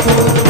Thank oh. you.